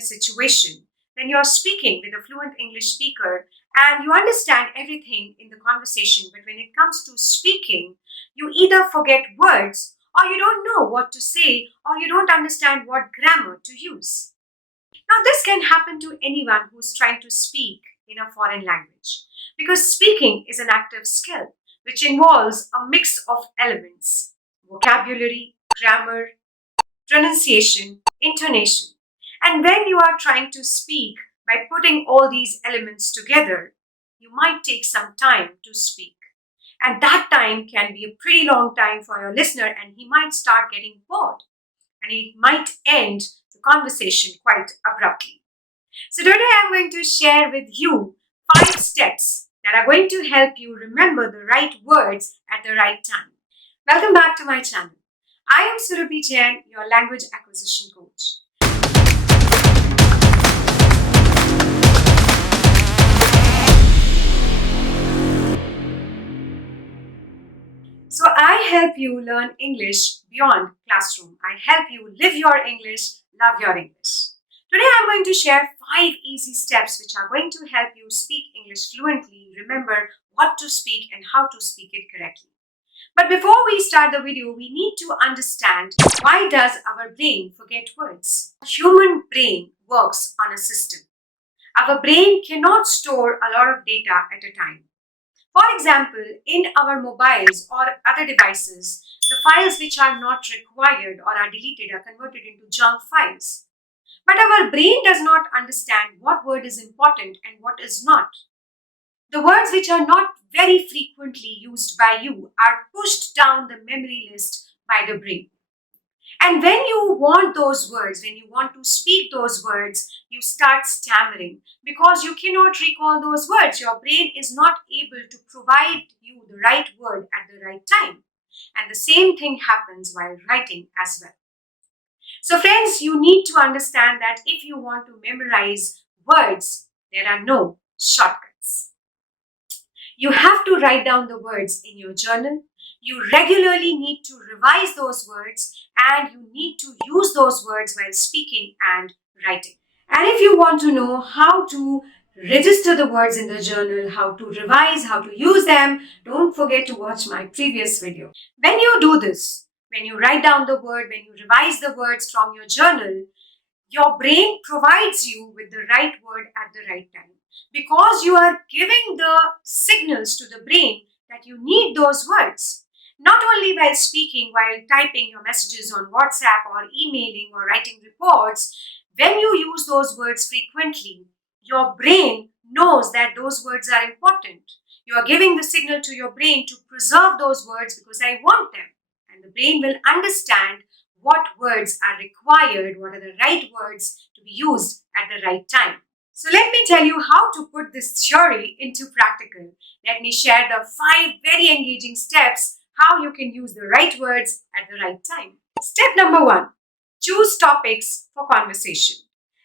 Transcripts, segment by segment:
a situation when you're speaking with a fluent English speaker and you understand everything in the conversation, but when it comes to speaking, you either forget words or you don't know what to say or you don't understand what grammar to use. Now, this can happen to anyone who's trying to speak in a foreign language because speaking is an active skill which involves a mix of elements: vocabulary, grammar, pronunciation, intonation. And when you are trying to speak by putting all these elements together, you might take some time to speak. And that time can be a pretty long time for your listener, and he might start getting bored and it might end the conversation quite abruptly. So, today I'm going to share with you 5 steps that are going to help you remember the right words at the right time. Welcome back to my channel. I am Surabhi Jain, your language acquisition coach. So I help you learn English beyond classroom. I help you live your English, love your English. Today I'm going to share 5 easy steps which are going to help you speak English fluently, remember what to speak and how to speak it correctly. But before we start the video, we need to understand, why does our brain forget words? Human brain works on a system. Our brain cannot store a lot of data at a time. For example, in our mobiles or other devices, the files which are not required or are deleted are converted into junk files. But our brain does not understand what word is important and what is not. The words which are not very frequently used by you are pushed down the memory list by the brain. And when you want those words, when you want to speak those words, you start stammering because you cannot recall those words. Your brain is not able to provide you the right word at the right time. And the same thing happens while writing as well. So friends, you need to understand that if you want to memorize words, there are no shortcuts. You have to write down the words in your journal. You regularly need to revise those words and you need to use those words while speaking and writing. And if you want to know how to register the words in the journal, how to revise, how to use them, don't forget to watch my previous video. When you do this, when you write down the word, when you revise the words from your journal, your brain provides you with the right word at the right time because you are giving the signals to the brain that you need those words. Not only while speaking, while typing your messages on WhatsApp or emailing or writing reports, when you use those words frequently, your brain knows that those words are important. You are giving the signal to your brain to preserve those words because I want them. And the brain will understand what words are required, what are the right words to be used at the right time. So let me tell you how to put this theory into practical. Let me share the 5 very engaging steps how you can use the right words at the right time. Step number 1, choose topics for conversation.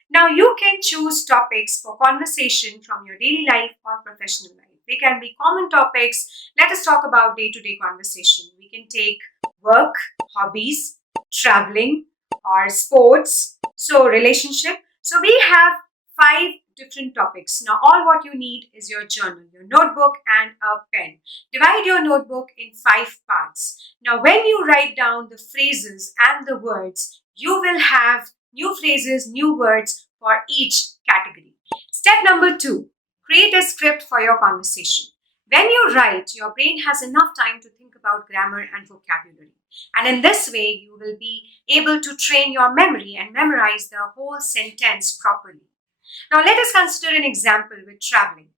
Now you can choose topics for conversation from your daily life or professional life. They can be common topics. Let us talk about day-to-day conversation. We can take work, hobbies, traveling, or sports, so relationship. So we have 5 different topics. Now all what you need is your journal, your notebook and a pen. Divide your notebook in 5 parts. Now when you write down the phrases and the words, you will have new phrases, new words for each category. Step number 2, create a script for your conversation. When you write, your brain has enough time to think about grammar and vocabulary. And in this way, you will be able to train your memory and memorize the whole sentence properly. Now let us consider an example with traveling.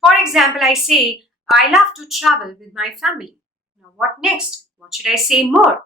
For example, I say, I love to travel with my family. Now what next? What should I say more?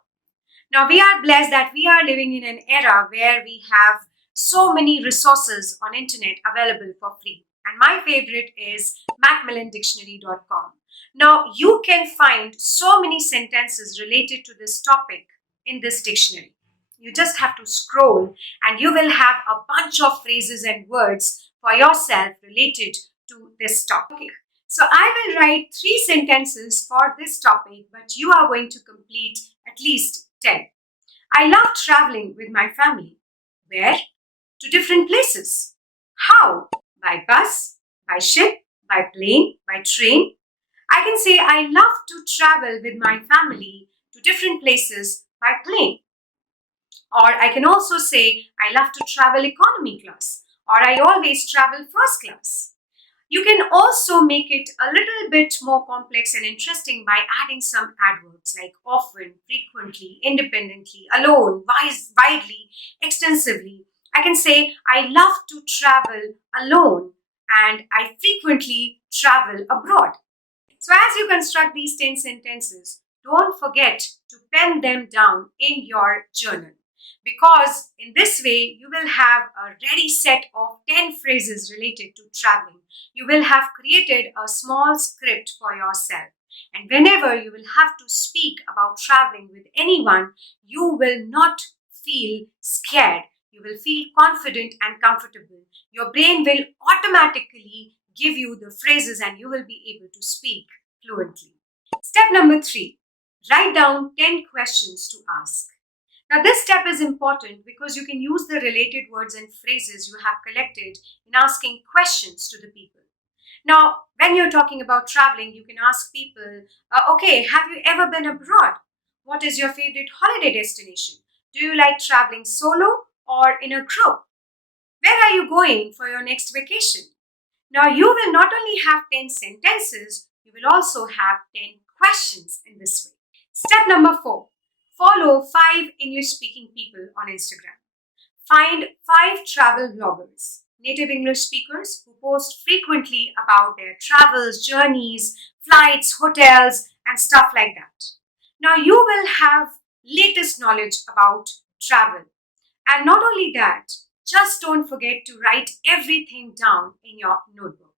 Now we are blessed that we are living in an era where we have so many resources on internet available for free. And my favorite is macmillandictionary.com. Now you can find so many sentences related to this topic in this dictionary. You just have to scroll and you will have a bunch of phrases and words for yourself related to this topic. So I will write 3 sentences for this topic, but you are going to complete at least 10. I love traveling with my family. Where? to different places. How? By bus, by ship, by plane, by train. I can say I love to travel with my family to different places by plane. Or I can also say I love to travel economy class. Or I always travel first class. You can also make it a little bit more complex and interesting by adding some adverbs like often, frequently, independently, alone, widely, extensively. I can say, I love to travel alone and I frequently travel abroad. So, as you construct these 10 sentences, don't forget to pen them down in your journal because in this way you will have a ready set of 10 phrases related to traveling. You will have created a small script for yourself. And whenever you will have to speak about traveling with anyone, you will not feel scared. You will feel confident and comfortable. Your brain will automatically give you the phrases and you will be able to speak fluently. Step number 3, write down 10 questions to ask. Now, this step is important because you can use the related words and phrases you have collected in asking questions to the people. Now, when you're talking about traveling, you can ask people, okay, have you ever been abroad? What is your favorite holiday destination? Do you like traveling solo or in a group? Where are you going for your next vacation? Now, you will not only have 10 sentences, you will also have 10 questions in this way. Step number 4, follow 5 English speaking people on Instagram. Find 5 travel bloggers, native English speakers who post frequently about their travels, journeys, flights, hotels, and stuff like that. Now, you will have latest knowledge about travel. And not only that, just don't forget to write everything down in your notebook.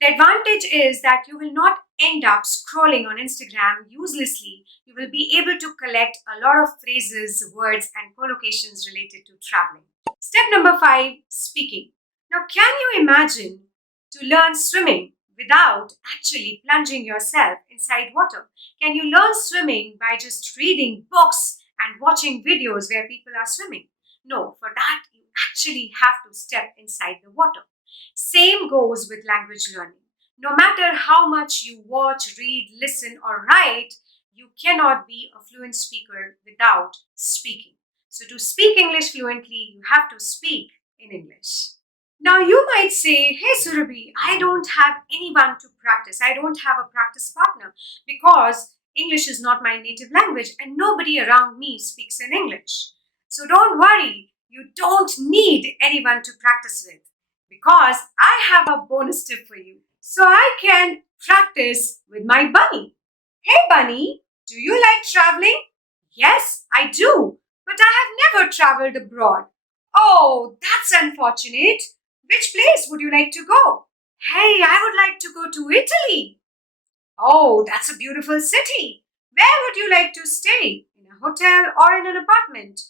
The advantage is that you will not end up scrolling on Instagram uselessly. You will be able to collect a lot of phrases, words, and collocations related to traveling. Step number 5, speaking. Now, can you imagine to learn swimming without actually plunging yourself inside water? Can you learn swimming by just reading books and watching videos where people are swimming? No, for that, you actually have to step inside the water. Same goes with language learning. No matter how much you watch, read, listen, or write, you cannot be a fluent speaker without speaking. So, to speak English fluently, you have to speak in English. Now, you might say, hey Surabhi, I don't have anyone to practice. I don't have a practice partner because English is not my native language and nobody around me speaks in English. So don't worry, you don't need anyone to practice with because I have a bonus tip for you. So I can practice with my bunny. Hey bunny, do you like traveling? Yes, I do, but I have never traveled abroad. Oh, that's unfortunate. Which place would you like to go? Hey, I would like to go to Italy. Oh, that's a beautiful city. Where would you like to stay? In a hotel or in an apartment?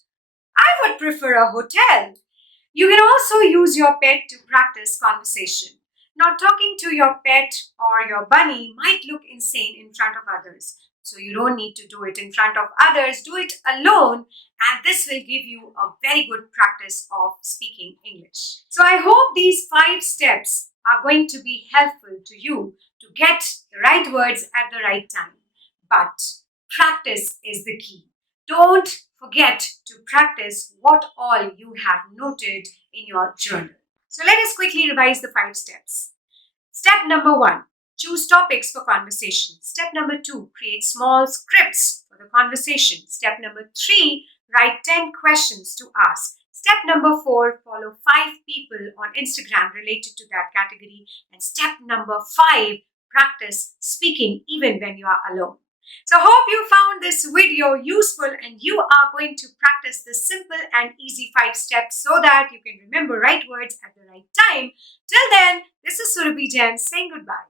I would prefer a hotel. You can also use your pet to practice conversation. Now, talking to your pet or your bunny might look insane in front of others. So, you don't need to do it in front of others, do it alone, and this will give you a very good practice of speaking English. So, I hope these 5 steps are going to be helpful to you to get the right words at the right time. But practice is the key. Don't forget to practice what all you have noted in your journal. So let us quickly revise the 5 steps. Step number 1, choose topics for conversation. Step number 2, create small scripts for the conversation. Step number 3, write 10 questions to ask. Step number 4, follow 5 people on Instagram related to that category. And step number 5, practice speaking even when you are alone. So hope you found this video useful and you are going to practice the simple and easy 5 steps so that you can remember right words at the right time. Till then, this is Surabhi Jain saying goodbye.